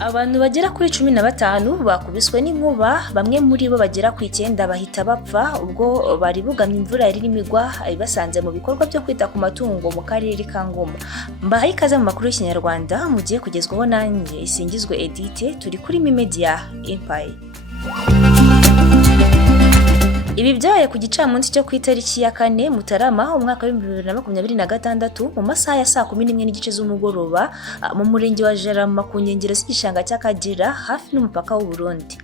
Abantu bagera kuri 15 bakubiswe n'inkuba, bamwe muri bo bagera ku 9 bahita bapfa ubwo bari bugamye imvura yari imigwa ibasanze mu bikorwa byo kwita ku matungo mu karere ka Ngoma. Mbahaye ikaze mu makuru y'Ikinyarwanda mugiye kugezwaho nanjye Isingizwe Edith, turi kuri Media Empire. Ibi byaye ku gicamunsi cyo ku itariki ya 4 Mutarama umwaka wa 2026 mu masaha ya saa 11 n'igice z'umugoroba mu murenge wa Jarama ku nkengero z'igishanga cy'Akagera hafi n'umupaka w'u Burundi.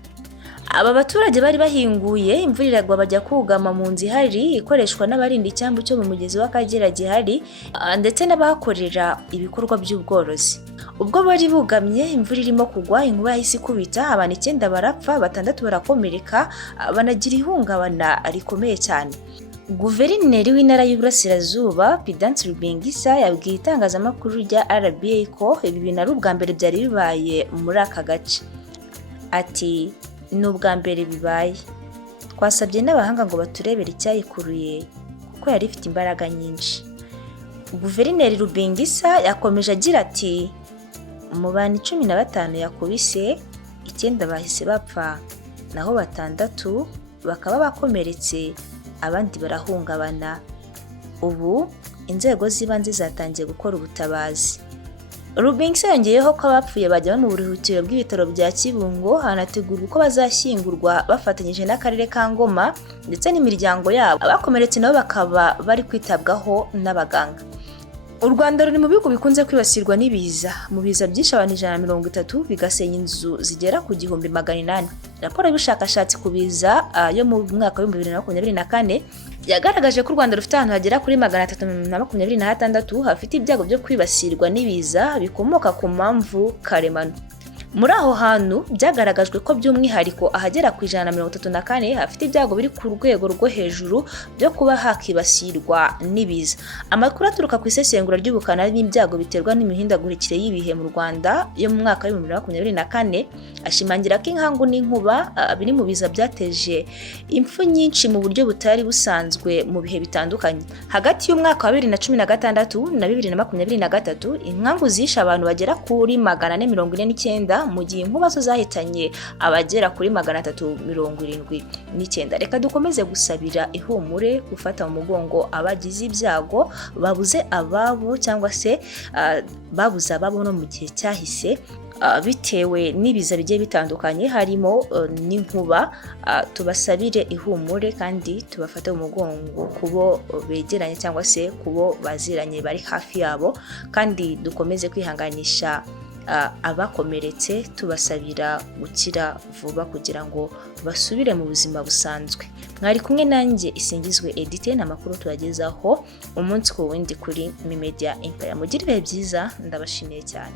Aba baturage bari bahinguye imvura iragwa bajya kugama mu nzu ihari ikoreshwa n'abarinda icyambu cyo mu mugezi w'Akagera gihari ndetse n'abahakorera ibikorwa by'ubworozi. Ubwo bari bugamye imvura irimo kugwa, inkuba yahise ikubita, abantu 9 barapfa, 6 barakomereka, banagira ihungabana rikomeye cyane. Guverineri w'intara y'Iburasirazuba Prudence Rubingisa yabwiye itangazamakuru rya RBA ko ibi bintu ari ubwa mbere byari bibaye muri aka gace. Ati ni ubwa mbere bibaye, twasabye n'abahanga ngo baturebere icyayikuruye kuko yari ifite imbaraga nyinshi. Guverineri Rubingisa yakomeje agira ati mu bantu 15 yakubise 9 bahise bapfa, naho 6 bakaba bakomeretse, abandi barahungabana. Ubu inzego z'ibanze zatangiye gukora ubutabazi. Rubingisa yongeyeho ko abapfuye bajya mu buruhukiro bw'ibitaro bya Kibungo, hanategurwa uko bazashyingurwa bafatanyije n'akarere ka Ngoma ndetse n'imiryango yabo. Abakomeretse nabo bakaba bari kwitabwaho n'abaganga. U Rwanda ruri mu bihugu bikunze kwibasirwa n'ibiza. Mu biza byinshi abantu 130 bigasenya inzu zigera ku 1800. Raporo y'ubushakashatsi ku biza yo mu mwaka wa 2024 yagaragaje ko u Rwanda rufite ahantu hagera kuri 326 hafite ibyago byo kwibasirwa n'ibiza bikomoka ku mpamvu karemano. Muri aho hantu byagaragajwe ko by'umwihariko ahagera ku 134 hafite ibyago biri ku rwego rwo hejuru byo kuba hakibasirwa n'ibiza. Amakuru aturuka ku isesengura ry'ubukana n'ibyago biterwa n'imihindagurikire y'ibihe mu Rwanda yo mu mwaka wa 2024 ashimangira ko inkangu n'inkuba biri mu biza byateje impfu nyinshi mu buryo butari busanzwe mu bihe bitandukanye. Hagati y'umwaka wa 2016 na 2023 inkangu zishe abantu bagera kuri 449 mu gihe inkuba zo zahitanye abagera kuri 379. Reka dukomeze gusabira ihumure, gufata mu mugongo abagize ibyago babuze ababo cyangwa se babuze ababo no mu gihe cyahise bitewe n'ibiza bigiye bitandukanye harimo n'inkuba. Tubasabire ihumure kandi tubafate mu mugongo kubo begeranye cyangwa se kubo baziranye bari hafi yabo, kandi dukomeze kwihanganisha abakomeretse, tubasabira gukira vuba kugira ngo basubire mu buzima busanzwe. Mwari kumwe nanjye Isingizwe Edith, n'amakuru tuyagezaho umunsi ku wundi kuri Media Empire. Mugire ibihe byiza, ndabashimiye cyane.